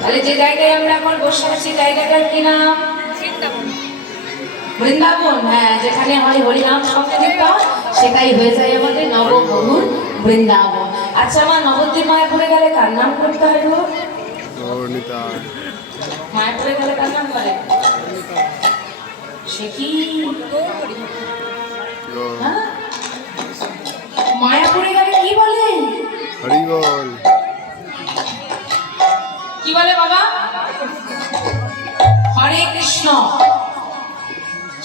তাহলে যে জায়গায় আমরা এখন বসে আছি জায়গাটার কি নাম? বৃন্দাবন। হ্যাঁ, যেখানে হয় হরিনাম সংকীর্তন সেটাই হয়ে যায় আমাদের নবমধুর বৃন্দাবন। আচ্ছা, আমার নবদ্বীপ মায়াপুরে গেলে কার নাম করতে হয় গো? মায়াপুরে গেলে কার নাম করে? সে কি মায়াপুরে গেলে কি বলে? হরি বল। কি বলে বাবা? হরে কৃষ্ণ।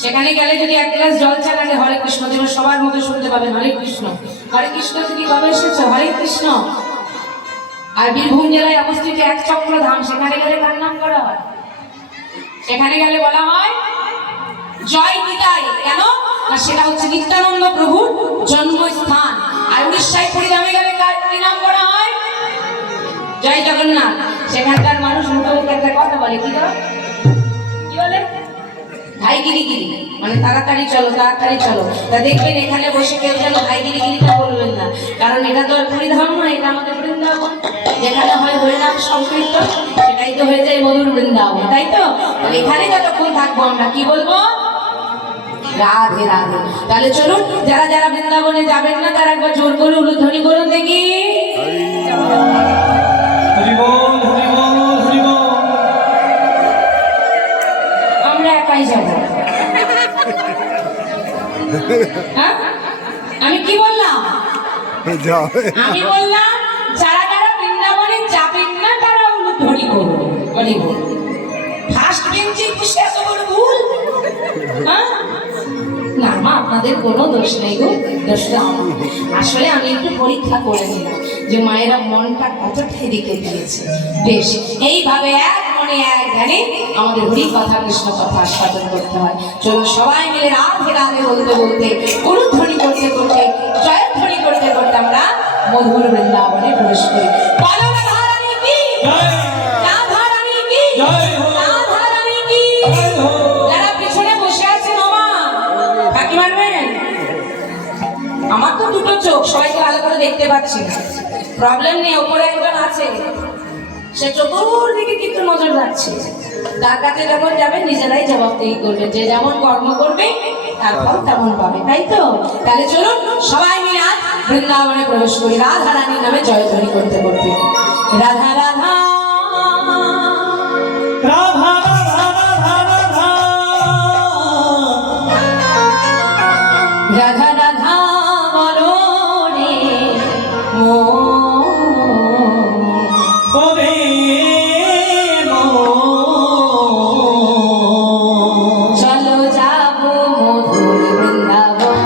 সেখানে গেলে যদি এক গ্লাস জল চান আগে হরে কৃষ্ণ দেবেন, সবার মুখে শুনতে পাবেন হরে কৃষ্ণ। হরে কৃষ্ণ যদি কবে এসেছো? হরে কৃষ্ণ। আর বীরভূম জেলায় অবস্থিত এক চক্র ধাম, সেখানে গেলে কার নাম করা হয়? সেখানে গেলে বলা হয় জয় নিতাই। কেন না সেটা হচ্ছে নিত্যানন্দ প্রভুর জন্মস্থান। আর উড়িষ্যায় পরিধামে গেলে কার কি নাম করা হয়? জয় জগন্নাথ। সেখানকার মানুষ মুখে একটা কথা বলে, কি বলে? ভাই গিরিগিরি, মানে তাড়াতাড়ি চলো তাড়াতাড়ি চলো। তা দেখবেন এখানে বসে কেউ যেন ভাই গিরিগিরিটা বলবেন না, কারণ এটা তো পরিধাম নয়, এটা আমাদের বৃন্দাবন। যেখানে হয় হরিনাম সংকীর্তন সেটাই তো হয়ে যায় মধুর বৃন্দাবন, তাই তো? এখানে যতক্ষণ থাকবো আমরা কি বলবো? রাধে রাধে। তাহলে চলুন, যারা যারা বৃন্দাবনে যাবেন না তারা একবার জোর করে উলুধ্বনি করুন দেখি। আমরা একাই যাব। হ্যাঁ, আমি কি বললাম? আমি বললাম যারা যারা বৃন্দাবনে যাবেন না তারা উলুধ্বনি করুন। ফার্স্ট বেঞ্চে বসে এত বড় ভুল। হ্যাঁ না মা, আপনাদের কোনো দোষ নেই গো, দোষটা আমার। আসলে আমি একটু পরীক্ষা করে নিলাম যে মায়েরা মনটা কতটা এদিকে দিয়েছে। বেশ, এইভাবে এক মনে এক ধ্যানে আমাদের হরি কথা কৃষ্ণ কথা আস্বাদন করতে হয়। চলো সবাই মিলে রাধে রাধে বলতে বলতে, গুরুধ্বনি করতে করতে, জয়ধ্বনি করতে করতে আমরা মধুর বৃন্দাবনে প্রবেশ করি। বলো রাধা রানী কি? রাধা রানী কি? রাধা রানী কি? যারা পিছনে বসে আছেন ফাঁকি মারবেন। আমার তো দুটো চোখ, সবাইকে ভালো করে দেখতে পাচ্ছি না, প্রবলেম নেই। ওপরে একজন আছে, সে চতুর্দিকে কিন্তু নজর রাখছে। তার কাছে যখন যাবেন নিজেরাই জবাবদেহি করবেন, যে যেমন কর্ম করবে তার ফল তেমন পাবে, তাই তো? তাহলে চলুন সবাই মিলে আজ বৃন্দাবনে প্রবেশ করি রাধা রানী নামে জয়ধ্বনি করতে করতে। রাধা রাধা রাধা রাধা রাধা বলো রে মনে চলো যাবো মধুর বৃন্দাবন।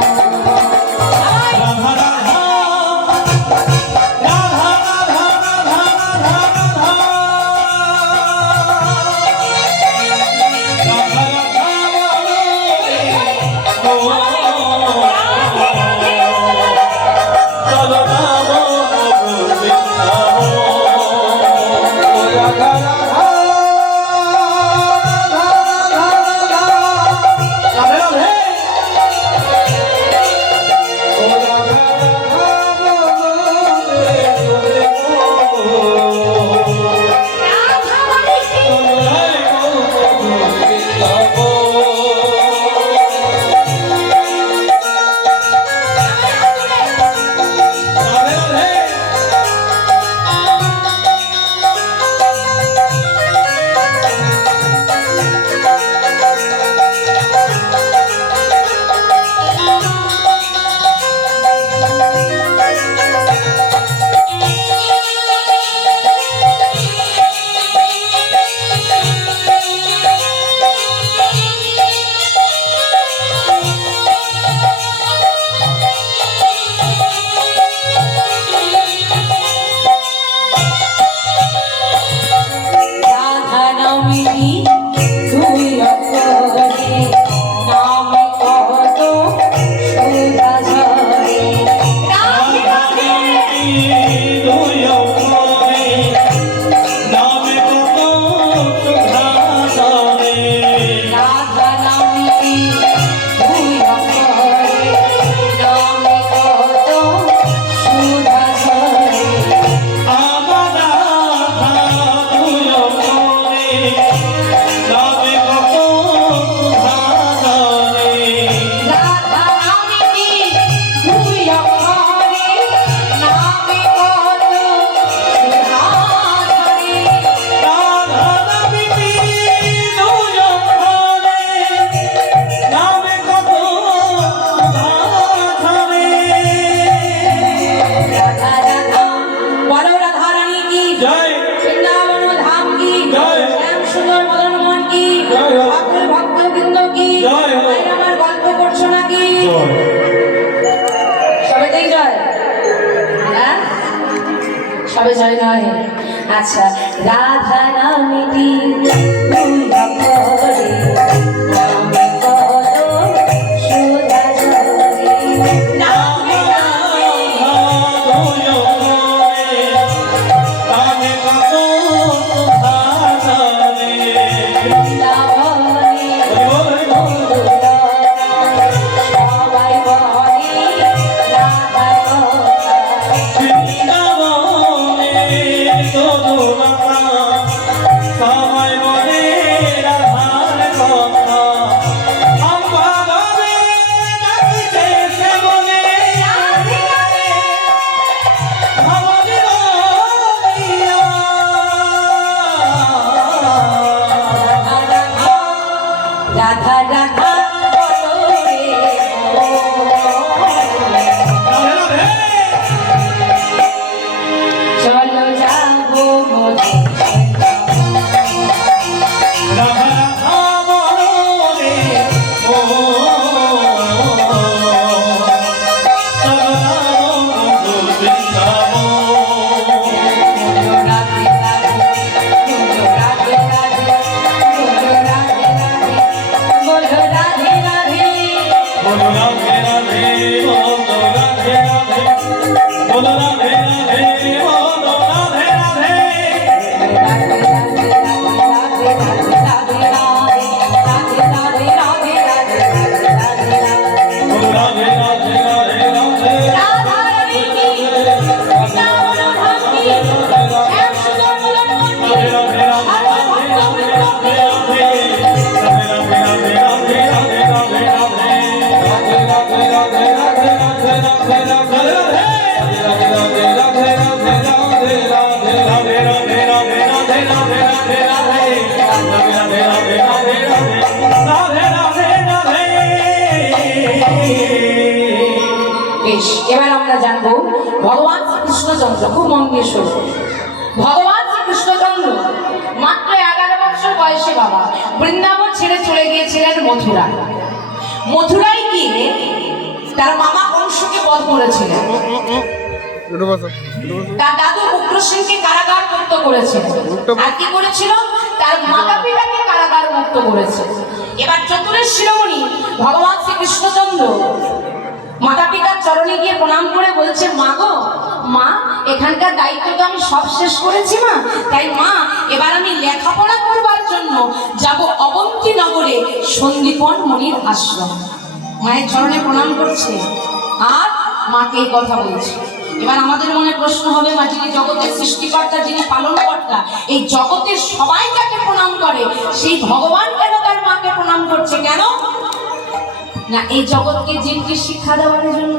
সবে জয় নয়। আচ্ছা, রাধা নামিটি তুই অক্ষরে নামে কত সুধা ঝরে, নামে রাধা তুই অক্ষরে নামে কত সুধা ঝরে, বৃন্দাবনে মধুরা সবাই বলে রাধার কথা, সবাই বলে রাধার কথা, আমারে ডাকছে সে মনে ভবনে রইয়া। রাধা রাধা চলো যাবো বেশ, এবার আমরা জানবো ভগবান শ্রীকৃষ্ণচন্দ্র। খুব মন দিয়ে শোনো। ভগবান শ্রীকৃষ্ণচন্দ্র মাত্র 11 বছর বয়সে বাবা বৃন্দাবন ছেড়ে চলে গিয়েছিলেন মথুরা। মথুরায় গিয়ে তার মামা কংসকে বধ করেছিলেন, তার দাদু উগ্রসেনকে কারাগার মুক্ত করেছিলেন, আর কি করেছিল তার মাতা পিতাকে কারাগার মুক্ত করেছে। এবার চতুরের শিরোমণি ভগবান শ্রীকৃষ্ণচন্দ্র মাতা পিতার চরণে গিয়ে প্রণাম করে বলছে, মা গো মা, এখানকার দায়িত্ব তো আমি সব শেষ করেছি মা, তাই মা এবার আমি লেখাপড়া করবার জন্য যাব অবন্তী নগরে সন্দীপন মুনির আশ্রম। মায়ের চরণে প্রণাম করছে আর মাকে এই কথা বলছে। এবার আমাদের মনে প্রশ্ন হবে, মা যিনি জগতের সৃষ্টিকর্তা, যিনি পালনকর্তা, এই জগতের সবাই যাকে প্রণাম করে সেই ভগবান কেন তার মাকে প্রণাম করছে? কেন না এই জগৎকে জীবকে শিক্ষা দেওয়ার জন্য?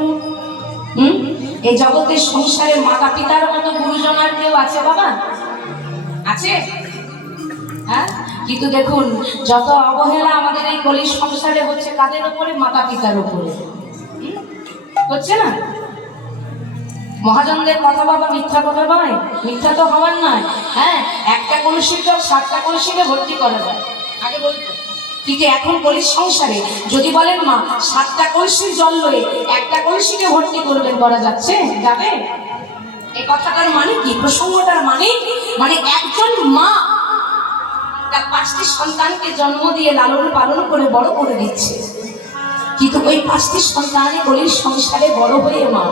এই জগতের সংসারে মাতা পিতার মতো গুরুজন আর কেউ আছে বাবা? আছে? হ্যাঁ, কিন্তু দেখুন যত অবহেলা আমাদের এই কলির সংসারে হচ্ছে কাদের উপরে? মাতা পিতার উপরে হচ্ছে না? মহাজনদের কথা বাবা মিথ্যা কথা নয়, মিথ্যা তো হওয়ার নয়। হ্যাঁ, একটা কলসির জল 7টা কলসিকে ভর্তি করা যায়, আগে বলতো। কিন্তু এখন কলির সংসারে যদি বলেন মা 7টা কলসির জল লয়ে একটা কলসিকে ভর্তি করবেন, করা যাচ্ছে? যাবে? এই কথাটার মানে কি? প্রসঙ্গটার মানে একজন মা তার 5টি সন্তানকে জন্ম দিয়ে লালন পালন করে বড় করে দিচ্ছে, কিন্তু ওই 5টি সন্তানে কলির সংসারে বড় হয়ে মা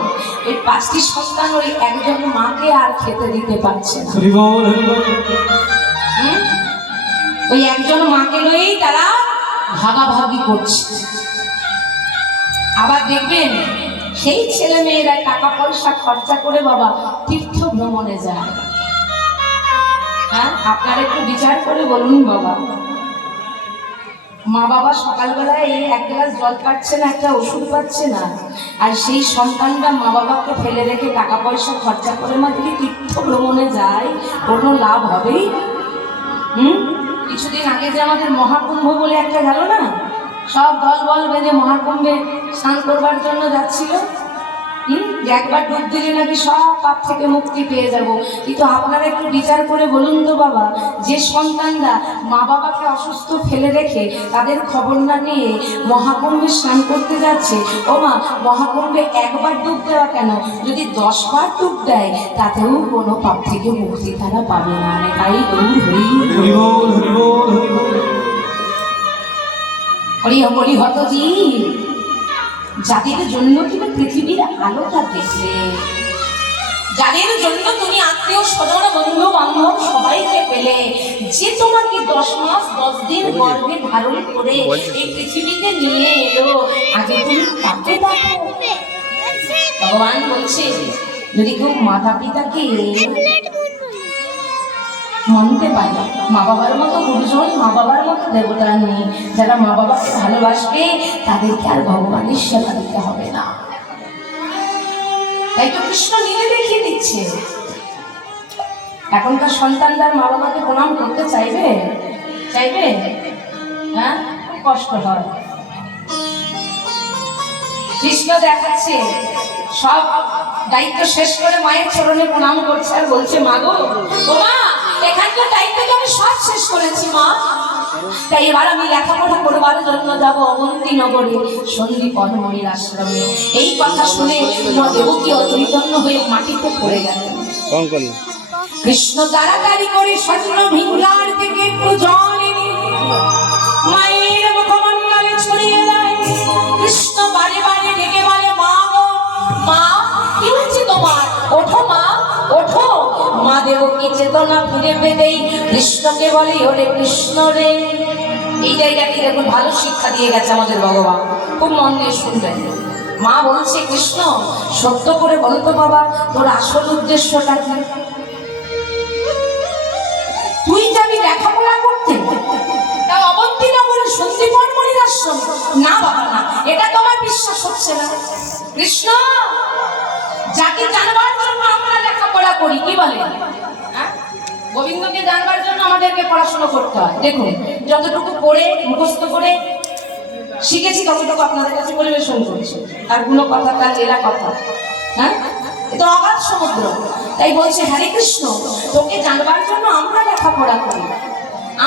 ওই 5টি সন্তান ওই একজন মাকে আর খেতে দিতে পারছে না। ওই একজন মাকে লয়েই তারা ভাগাভাগি করছে। আবার দেখবেন সেই ছেলে মেয়েরা টাকা পয়সা খরচা করে বাবা তীর্থ ভ্রমণে যায়। হ্যাঁ, আপনারা একটু বিচার করে বলুন বাবা। মা বাবা সকালবেলায় এই এক গ্লাস জল পাচ্ছে না, একটা ওষুধ পাচ্ছে না, আর সেই সন্তানরা মা বাবাকে ফেলে রেখে টাকা পয়সা খরচা করে মা যদি তীর্থ ভ্রমণে যায়, কোনো লাভ হবেই? কিছুদিন আগে যে আমাদের মহাকুম্ভ বলে একটা গেল না, সব দল বল বেঁধে মহাকুম্ভে স্নান করবার জন্য যাচ্ছিল। যে একবার ডুব দিলে নাকি সব পাপ থেকে মুক্তি পেয়ে যাব। কিন্তু আপনারা একটু বিচার করে বলুন তো বাবা, যে সন্তানরা মা বাবাকে অসুস্থ ফেলে রেখে তাদের খবর না নিয়ে মহাকুম্ভে স্নান করতে যাচ্ছে, ও মা, মহাকুম্ভে একবার ডুব দেওয়া কেন, যদি 10 বার ডুব দেয় তাতেও কোনো পাপ থেকে মুক্তি তারা পাবে না। তাই দৌড় হরি হরি হতজি, যাদের জন্য তুমি পৃথিবীর আলোটা দেখলে, যাদের জন্য তুমি আত্মীয় স্বজন বন্ধু বান্ধব সবাইকে পেলে, যে তোমাকে 10 মাস 10 দিন গর্ভে ধারণ করে এই পৃথিবীতে নিয়ে এলো, আগে তুমি তাকে দেখো। ভগবান বলছে, যদি কেউ মাতা পিতাকে মানতে পারে, মা বাবার মতো গুরুজন, মা বাবার মতো দেবতা নেই। যারা মা বাবাকে ভালোবাসবে তাদেরকে আর ভগবানের সেবা দিতে হবে না। তাই তো কৃষ্ণ নিজে দেখিয়ে দিচ্ছে। এখনকার সন্তানরা মা বাবাকে প্রণাম করতে চাইবে? চাইবে? হ্যাঁ, খুব কষ্ট হয়। কৃষ্ণ দেখাচ্ছে সব দায়িত্ব শেষ করে মায়ের চরণে প্রণাম করছে আর বলছে, মা গো, ও মা, এখানকার দায়িত্ব তো আমি সব শেষ করেছি মা, তাই এবার আমি লেখাপড়া করবার জন্য যাবো অবন্তী নগরে সন্দীপন মণির আশ্রমে। এই কথা শুনে মা দেবকী অচৈতন্য হয়ে মাটিতে পড়ে গেলেন। কৃষ্ণ তাড়াতাড়ি করে স্বর্ণ ভিঙ্গার থেকে একটু জল এনে মায়ের মুখমণ্ডলে ছড়িয়ে দেয়। কৃষ্ণ বারে বারে ডেকে বলে, মা গো, মা, কি হয়েছে তোমার? ওঠো মা, ওঠো। মা দেবকী চেতনা ফিরে পেতেই কৃষ্ণকে বলে, ওরে কৃষ্ণ রে। এই জায়গাটি দেখুন, ভালো শিক্ষা দিয়ে গেছে আমাদের ভগবান, খুব মন দিয়ে শুনবেন। মা বলছে, কৃষ্ণ, সত্য করে বলতো বাবা, তোর আসল উদ্দেশ্যটা কি? তুই যাবি লেখাপড়া করতে, তা অবন্তী নগরের সন্দীপন মণির আশ্রম? না বাবা, না, এটা তোমার বিশ্বাস হচ্ছে না। কৃষ্ণ, যাকে জানবার জন্য আমরা লেখাপড়া করি, কি বলে? হ্যাঁ, গোবিন্দকে জানবার জন্য আমাদেরকে পড়াশোনা করতে হয়। দেখুন, যতটুকু পড়ে মুখস্থ করে শিখেছি ততটুকু আপনাদের কাছে পরিবেশন করছি। আর গুলো কথা, তার লীলা কথা, হ্যাঁ, এটা অগাধ সমুদ্র। তাই বলছে, হরে কৃষ্ণ, তোকে জানবার জন্য আমরা লেখাপড়া করি,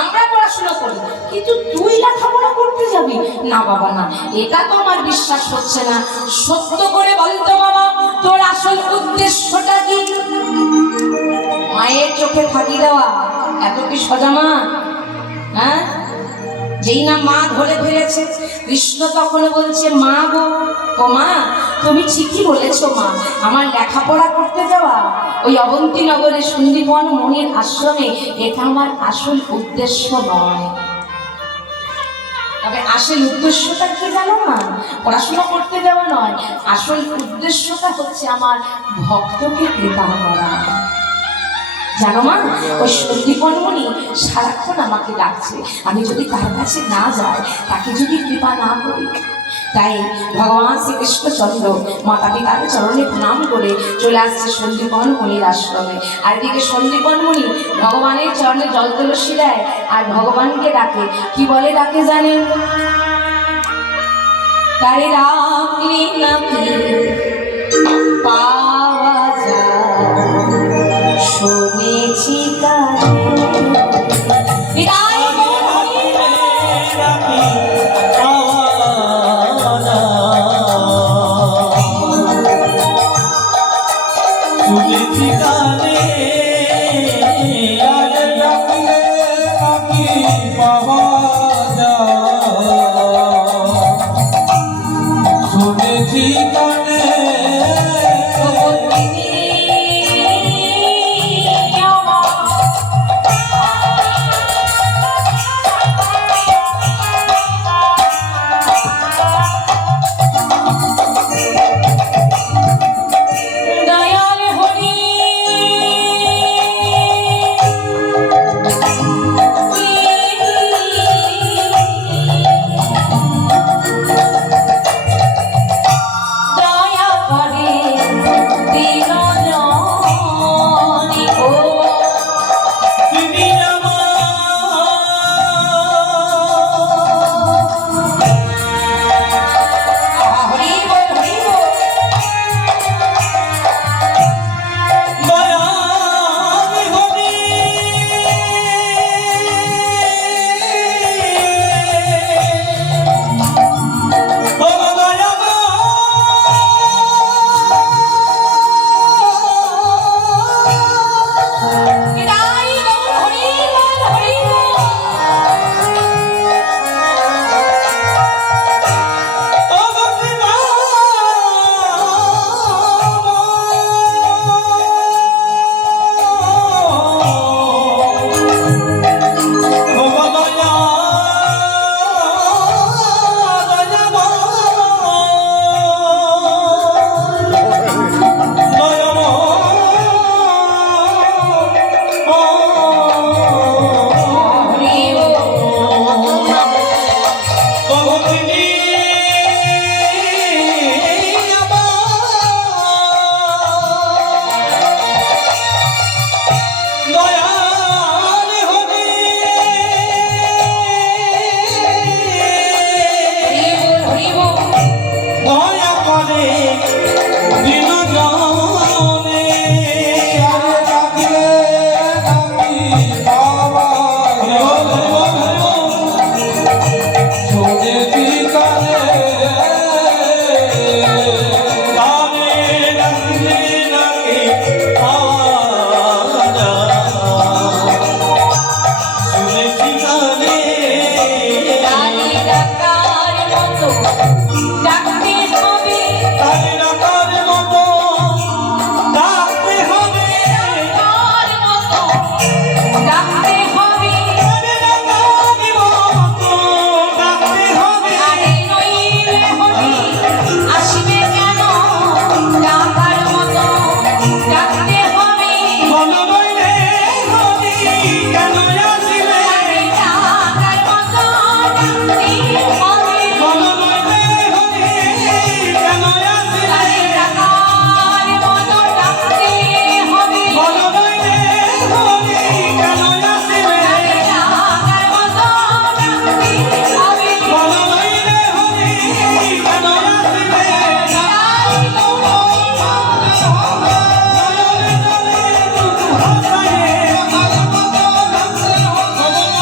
আমরা পড়াশোনা করি, কিন্তু তুই লেখাপড়া করতে যাবি? না বাবা, না, এটা তো আমার বিশ্বাস হচ্ছে না। সত্য করে বলতো বাবা, তোর আসল উদ্দেশ্যটা কি? মায়ের চোখে ফাঁকি দেওয়া এত কি সোজা মা? হ্যাঁ, যেই না মা ধরে ফেলেছে, কৃষ্ণ তখন বলছে, মা গো, ও মা, তুমি ঠিকই বলেছো মা, আমার লেখাপড়া করতে যাওয়া ওই অবন্তী নগরের সন্দীপন মণির আশ্রমে, এটা আমার আসল উদ্দেশ্য নয়। তবে আসল উদ্দেশ্যটা কি জানো না? পড়াশোনা করতে যাওয়া নয়, আসল উদ্দেশ্যটা হচ্ছে আমার ভক্তকে কৃপা করা। জানো মা, ওই সন্দীপন মণি সারাক্ষণ আমাকে ডাকছে, আমি যদি তার কাছে না যাই, তাকে যদি কৃপা না করি। তাই ভগবান শ্রীকৃষ্ণচন্দ্র মাতা পিতার চরণে প্রণাম করে চলে আসছে সন্দীপন মণির আশ্রমে। আর এদিকে সন্দীপন মণি ভগবানের চরণে জল তুলসী দেয় আর ভগবানকে ডাকে। কি বলে ডাকে জানেন? তারে রাখলি নাকি পা